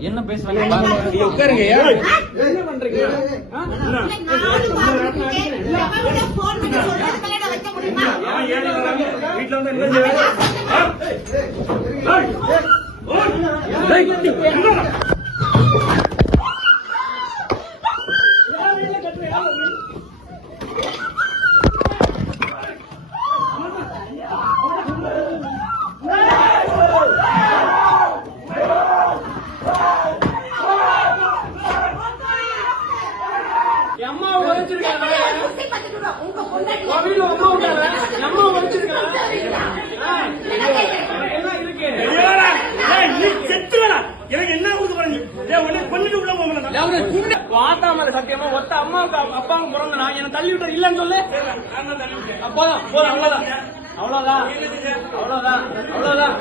என்ன பேசுறாங்க உட்காருங்க. என்ன பண்றீங்க? வீட்டுல வந்து சத்தியமா ஒத்த அம்மாவுக்கு அப்பாவுக்கு பிறந்தனா என்ன தள்ளி விட்டு இல்லன்னு சொல்லு. அப்போதான் அவ்வளவுதான் அவ்வளவுதான் அவ்வளவுதான் அவ்வளவுதான்.